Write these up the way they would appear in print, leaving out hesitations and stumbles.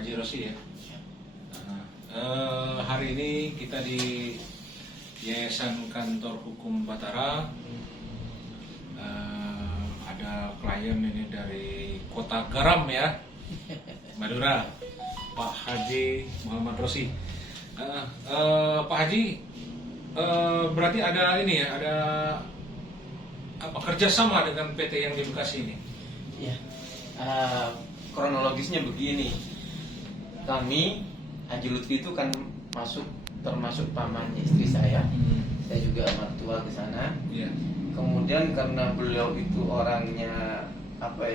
Haji Rosi ya. Hari ini kita di Yayasan Kantor Hukum Batara. Ada klien ini dari Kota Garam ya, Madura, Pak Haji Muhammad Rosi. Pak Haji, berarti ada ini ya, ada apa kerjasama dengan PT yang di Bekasi ini? Ya, kronologisnya begini. Kami Haji Lutfi itu kan termasuk pamannya istri saya. Saya juga mertua ke sana. Iya. Kemudian karena beliau itu orangnya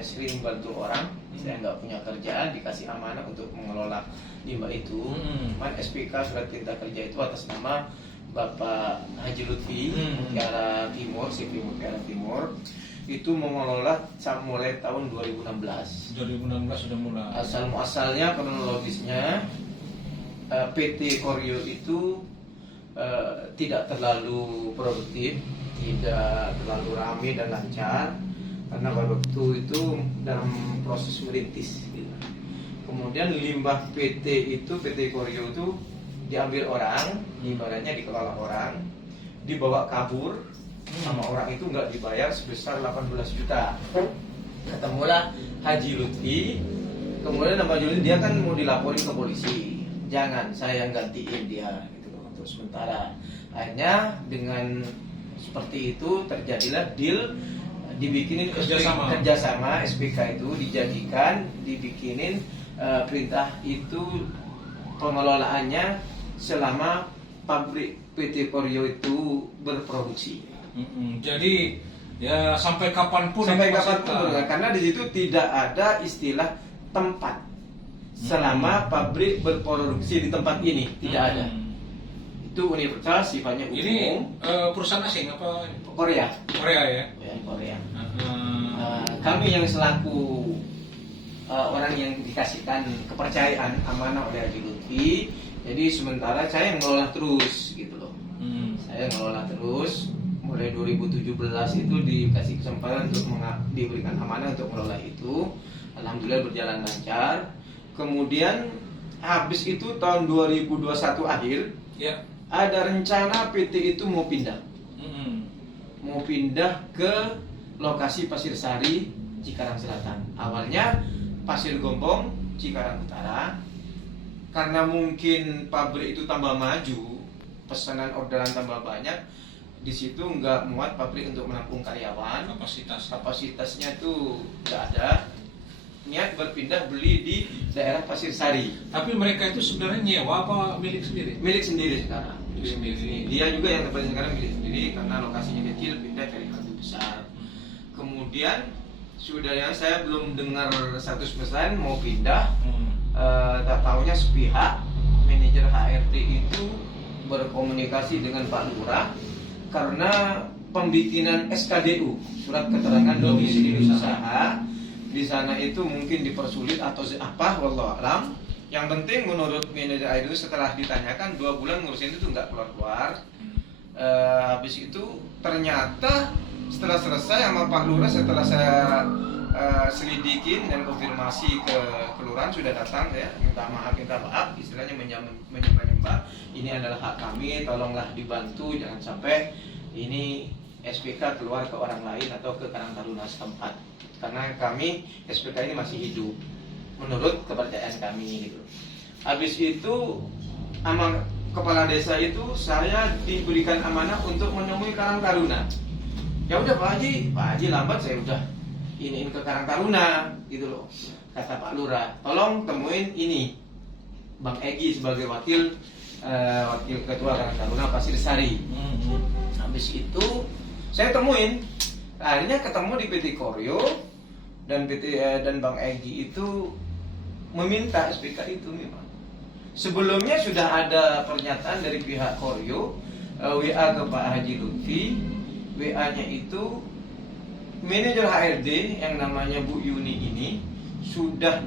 sering bantu orang, saya nggak punya kerjaan, dikasih amanah untuk mengelola limbah itu. Cuman SPK surat perintah kerja itu atas nama Bapak Haji Lutfi Mutiara Timur, CV Mutiara Timur, itu mengelola mulai tahun 2016. 2016 sudah mulai. Asal muasalnya kronologisnya PT Koryo itu tidak terlalu produktif, tidak terlalu ramai dan lancar karena waktu itu dalam proses merintis gitu. Kemudian limbah PT Koryo itu diambil orang, ibaratnya dikelola orang, dibawa kabur sama orang itu nggak dibayar sebesar 18 juta. Ketemulah Haji Lutfi, kemudian Haji Lutfi dia kan mau dilaporin ke polisi, jangan saya gantiin dia gitu untuk sementara. Akhirnya dengan seperti itu terjadilah deal, dibikinin kerjasama SPK itu dibikinin perintah itu pengelolaannya selama pabrik PT Koryo itu berproduksi. Jadi ya sampai kapanpun karena di situ tidak ada istilah tempat selama pabrik berproduksi di tempat ini, tidak ada. Itu universal, sifatnya umum. Ini perusahaan asing apa? Korea ya? Ya, Korea. Kami yang selaku orang yang dikasihkan kepercayaan amanah oleh Haji Lutfi, jadi sementara saya ngelola terus gitu loh. Saya ngelola terus mulai 2017 itu dikasih kesempatan untuk diberikan amanah untuk mengelola itu. Alhamdulillah berjalan lancar. Kemudian habis itu tahun 2021 akhir ya, ada rencana PT itu mau pindah. Mau pindah ke lokasi Pasir Sari, Cikarang Selatan. Awalnya Pasir Gombong, Cikarang Utara. Karena mungkin pabrik itu tambah maju, pesanan orderan tambah banyak, di situ nggak muat pabrik untuk menampung karyawan. Kapasitasnya tuh nggak ada. Niat berpindah beli di daerah Pasir Sari. Tapi mereka itu sebenarnya nyewa apa milik sendiri? Milik sendiri sekarang. Milik sendiri. Dia juga yang tempatnya sekarang milik sendiri karena lokasinya kecil, pindah cari lebih besar. Kemudian sudah ya, saya belum dengar 100% mau pindah. Tak tahunya sepihak manajer HRD itu berkomunikasi dengan Pak Lurah karena pembikinan SKDU, surat keterangan domisili usaha. Di sana itu mungkin dipersulit atau apa, wallahu alam. Yang penting menurut manajer itu setelah ditanyakan 2 bulan ngurusin itu nggak keluar. Habis itu ternyata setelah selesai sama Pak Lurah, setelah saya selidikin dan konfirmasi ke kelurahan, sudah datang ya, minta maaf, istilahnya menyembah, ini adalah hak kami, tolonglah dibantu, jangan sampai ini SPK keluar ke orang lain atau ke Karang Taruna setempat, karena kami SPK ini masih hidup menurut kepercayaan kami gitu. Habis itu sama kepala desa itu saya diberikan amanah untuk menemui Karang Taruna. Ya udah Pak Haji lambat, saya udah iniin ke Karang Taruna gitu loh. Kata Pak Lurah, tolong temuin ini Bang Egi sebagai wakil ketua Karang Taruna Pasir Sari. Habis itu saya temuin, akhirnya ketemu di PT Koryo dan Bang Egi itu meminta SPK itu memang. Sebelumnya sudah ada pernyataan dari pihak Koryo, WA ke Pak Haji Lutfi, WA-nya itu manajer HRD yang namanya Bu Yuni ini sudah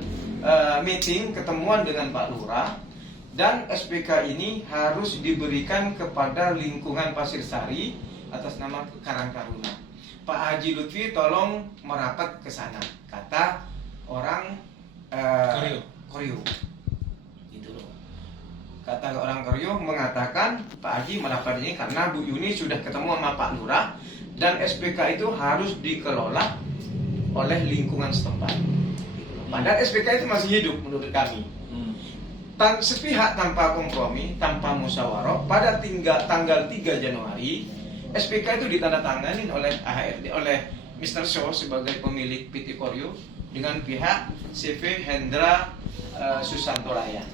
meeting ketemuan dengan Pak Lurah, dan SPK ini harus diberikan kepada lingkungan Pasir Sari atas nama Karang Taruna. Pak Haji Lutfi tolong merapat ke sana, kata orang Koryo. Kata orang Koryo mengatakan Pak Haji merapat ini karena Bu Yuni sudah ketemu sama Pak Lurah dan SPK itu harus dikelola oleh lingkungan setempat. Padahal SPK itu masih hidup menurut kami. Sepihak tanpa kompromi, tanpa musyawarah, pada tanggal 3 Januari SPK itu ditandatangani oleh AHRD, oleh Mr. Shaw sebagai pemilik PT Koryo dengan pihak CV Hendra Susanto Raya.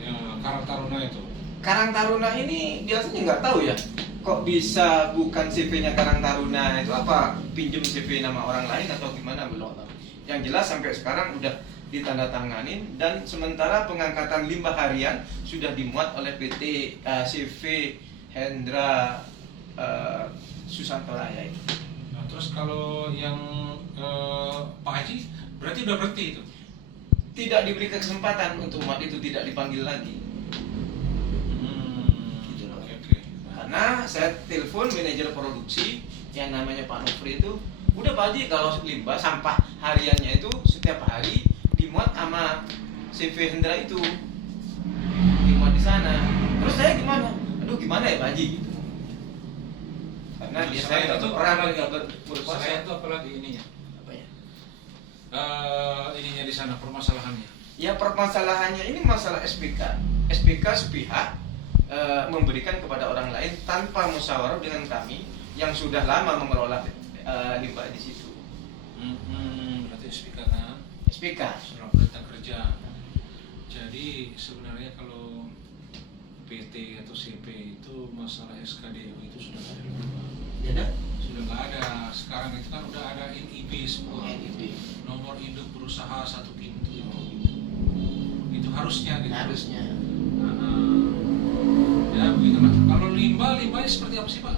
Ya, Karang Taruna itu. Karang Taruna ini biasanya nggak tahu ya, kok bisa bukan CV-nya Karang Taruna itu apa pinjem CV nama orang lain atau gimana belum tahu. Yang jelas sampai sekarang udah ditandatanganin dan sementara pengangkatan limbah harian sudah dimuat oleh PT CV Hendra Susanto Raya itu. Nah, terus kalau yang Pak Haji berarti udah berhenti itu? Tidak diberi kesempatan untuk umat itu tidak dipanggil lagi. Gitu loh. Oke. Karena saya telepon manajer produksi yang namanya Pak Nofri itu, udah Pak Haji kalau limbah sampah hariannya itu setiap hari dimuat sama CV Hendra itu, dimuat di sana. Terus saya gimana? Aduh gimana ya Pak Haji gitu. Karena dia saya nggak pernah berpuasa. Saya itu apalagi ininya? Apa ya? Ininya di sana permasalahannya. Ya permasalahannya ini masalah SPK. SPK sepihak memberikan kepada orang lain tanpa musyawarah dengan kami yang sudah lama mengelola limbah di situ. Berarti SPK kan? SPK. Surat perintah kerja. Jadi sebenarnya kalau PT atau CP itu masalah SKDU itu sudah nggak ada. Ya, Sudah nggak ada. Sekarang itu kan udah ada NIB semua. NIB. Nomor induk berusaha satu pintu. Itu harusnya gitu. Harusnya. Ya begitulah. Kalau limbahnya seperti apa sih Pak?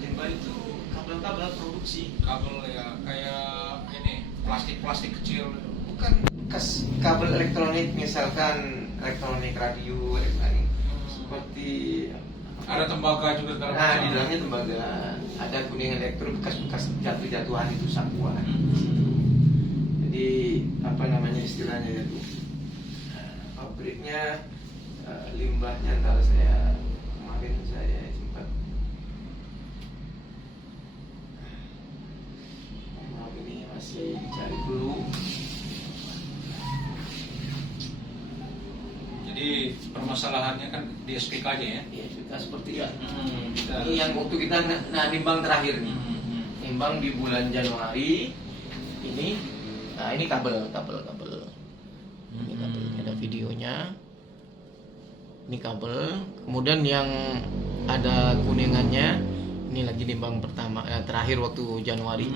Limbah itu kabel-kabel produksi. Kabel ya kayak ini plastik kecil. Bukan kabel elektronik, misalkan elektronik radio, elektronik seperti Ada tembaga juga sekarang. nah di dalamnya tembaga, ada kuning elektro bekas jatuhan itu sapuan. Jadi apa namanya istilahnya itu pabriknya limbahnya antara kemarin saya sempat ini masih dicari dulu. Jadi permasalahannya kan di SPK aja ya. Ya kita seperti ya. Kita Ini yang waktu kita nimbang terakhir nih. Nimbang di bulan Januari ini. Nah ini kabel. Ini kabel, ada videonya. Ini kabel. Kemudian yang ada kuningannya, ini lagi nimbang pertama terakhir waktu Januari.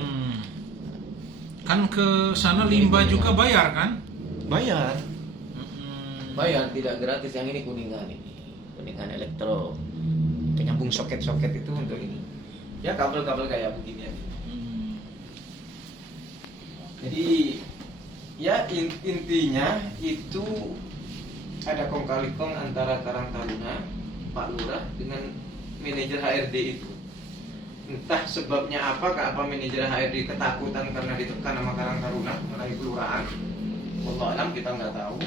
Kan ke sana limbah juga bayar kan? Bayar, tidak gratis. Yang ini kuningan elektro, penyambung soket-soket itu untuk ini. Ya kabel-kabel kayak begini ya. Jadi ya intinya itu ada kong kali kong antara Karang Taruna, Pak Lurah dengan manajer HRD itu. Entah sebabnya apa manajer HRD ketakutan karena ditekan sama Karang Taruna melalui kelurahan. Wallahu alam, kita nggak tahu.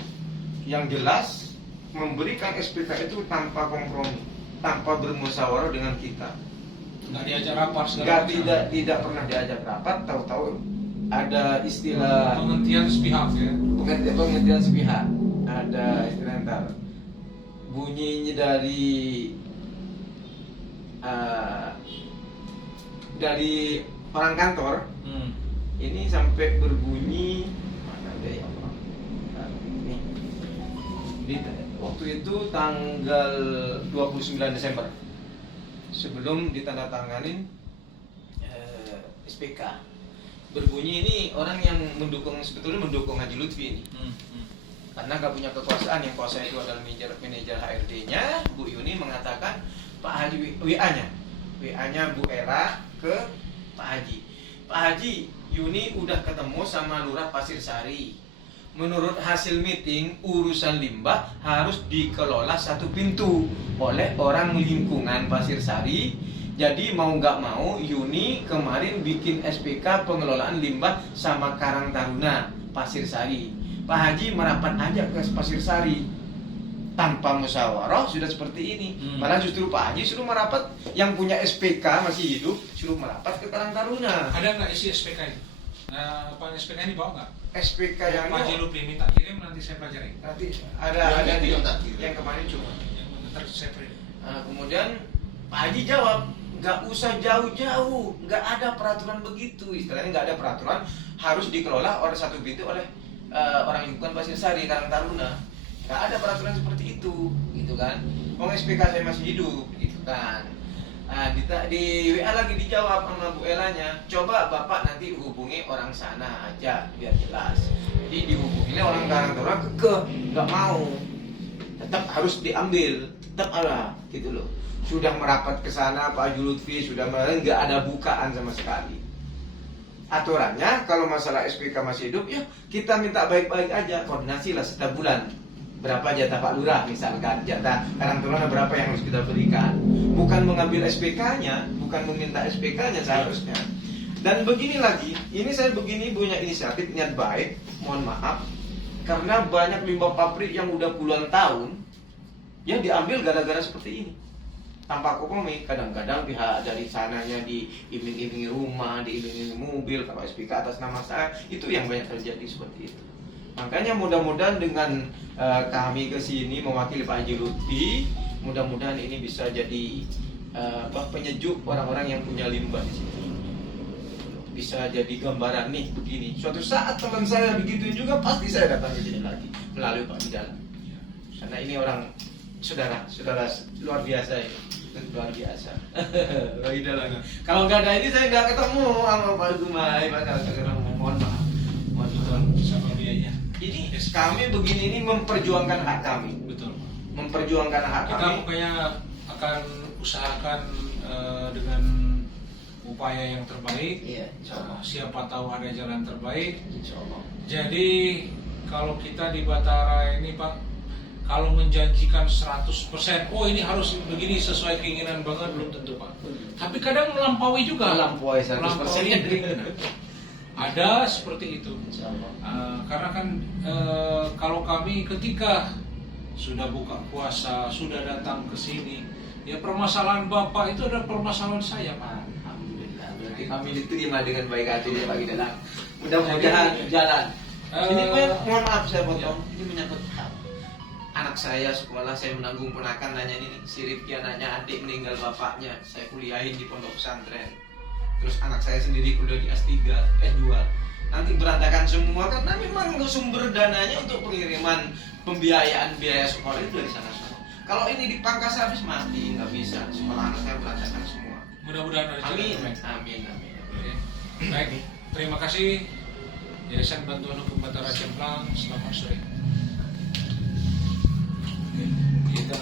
Yang jelas memberikan SPK itu tanpa kompromi, tanpa bermusyawarah dengan kita. Nggak diajak rapat segala macam. Tidak pernah diajak rapat, tahu-tahu ada istilah penghentian sepihak ya. Penghentian sepihak. Ada istilah ntar bunyinya dari orang kantor. Ini sampai berbunyi mana ada ya Pak? Ini waktu itu tanggal 29 Desember sebelum ditandatanganin SPK. Berbunyi ini orang yang sebetulnya mendukung Haji Lutfi ini. Karena nggak punya kekuasaan, yang kuasa itu adalah manajer HRD-nya. Bu Yuni mengatakan Pak Haji WA-nya Bu Era ke Pak Haji. Pak Haji, Yuni udah ketemu sama Lurah Pasir Sari. Menurut hasil meeting, urusan limbah harus dikelola satu pintu oleh orang lingkungan Pasir Sari. Jadi mau nggak mau, Yuni kemarin bikin SPK pengelolaan limbah sama Karang Taruna Pasir Sari. Pak Haji merapat aja ke Pasir Sari. tanpa musyawarah sudah seperti ini. Malah justru Pak Haji suruh merapat, yang punya SPK masih hidup suruh merapat ke Karang Taruna. Ada nggak isi SPK itu? Nah, Pak SPK ini bawa nggak? SPK yang Pak Haji Lutfi minta kirim, nanti saya pelajari. nanti ada di yang yang kemarin cuma. Yang nanti saya print. Kemudian Pak Haji jawab, nggak usah jauh-jauh, nggak ada peraturan begitu. Istilahnya nggak ada peraturan, harus dikelola oleh satu pintu oleh orang lingkungan Pasir Sari, Karang Taruna. Nggak ada peraturan seperti itu, gitu kan? Wong SPK saya masih hidup, gitu kan? Di WA lagi dijawab sama Bu Elanya, coba Bapak nanti hubungi orang sana aja biar jelas. Jadi dihubungi orang Karang Taruna nggak mau, tetap harus diambil, tetap ada, gitu loh. Sudah merapat ke sana Pak Haji Lutfi, sudah nggak ada bukaan sama sekali. Aturannya kalau masalah SPK masih hidup, ya kita minta baik-baik aja, koordinasi lah setiap bulan. Berapa jatah Pak Lurah misalkan, jatah Karang Taruna berapa yang harus kita berikan. Bukan mengambil SPK-nya, bukan meminta SPK-nya seharusnya. Dan begini lagi, ini saya begini punya inisiatif niat baik, mohon maaf, karena banyak limbah pabrik yang udah puluhan tahun, ya diambil gara-gara seperti ini. Tanpa kompromi, kadang-kadang pihak dari sananya diiming-imingi rumah, diiming-imingi mobil, kalau SPK atas nama saya, itu yang banyak terjadi seperti itu. Makanya mudah-mudahan dengan kami ke sini mewakili Pak Haji Lutfi, mudah-mudahan ini bisa jadi penyejuk orang-orang yang punya limbah di sini. Bisa jadi gambaran nih begini. Suatu saat teman saya begitu juga pasti saya datang ke sini lagi melalui Pak Bidalan. Karena ini orang saudara luar biasa ini. Luar biasa. Pak Bidalan. Kalau nggak ada ini saya nggak ketemu sama Pak Gumai, Pak nggak ketemu. Mohon maaf. Sama biayanya. Ini kami begini ini memperjuangkan hak kami. Betul. Memperjuangkan hak Kita kami. pokoknya akan usahakan dengan upaya yang terbaik. Iya, insyaallah. Siapa tahu ada jalan terbaik. Insyaallah. Jadi kalau kita di Batara ini Pak, kalau menjanjikan 100%, oh ini harus begini sesuai keinginan banget, belum tentu Pak. Tapi kadang melampaui juga. Melampaui 100%. Melampaui keinginan. Ada seperti itu. Insyaallah. Karena kan kalau kami ketika sudah buka puasa, sudah datang ke sini, ya permasalahan Bapak itu adalah permasalahan saya Pak. Alhamdulillah. Berarti kami diterima dengan baik hati ya Pak Bidalan. Mudah-mudahan jalan. Ini mohon maaf saya potong. Ini menyangkut hak. Anak saya sekolah, saya menanggung ponakan, nanya ini si Rifki anaknya adik meninggal bapaknya, saya kuliahin di pondok pesantren. Terus anak saya sendiri kuliah di S3, S2. Nanti berantakan semua karena memang sumber dananya untuk pengiriman pembiayaan biaya sekolah itu dari sana semua. Kalau ini dipangkas habis mati, nggak bisa. Sekolah anak saya berantakan semua. Mudah-mudahan ada jalan Amin, terbaik. amin, amin. Oke. Baik, terima kasih Yayasan Bantuan Hukum Batara Cemplang. Selamat sore. Oke, kita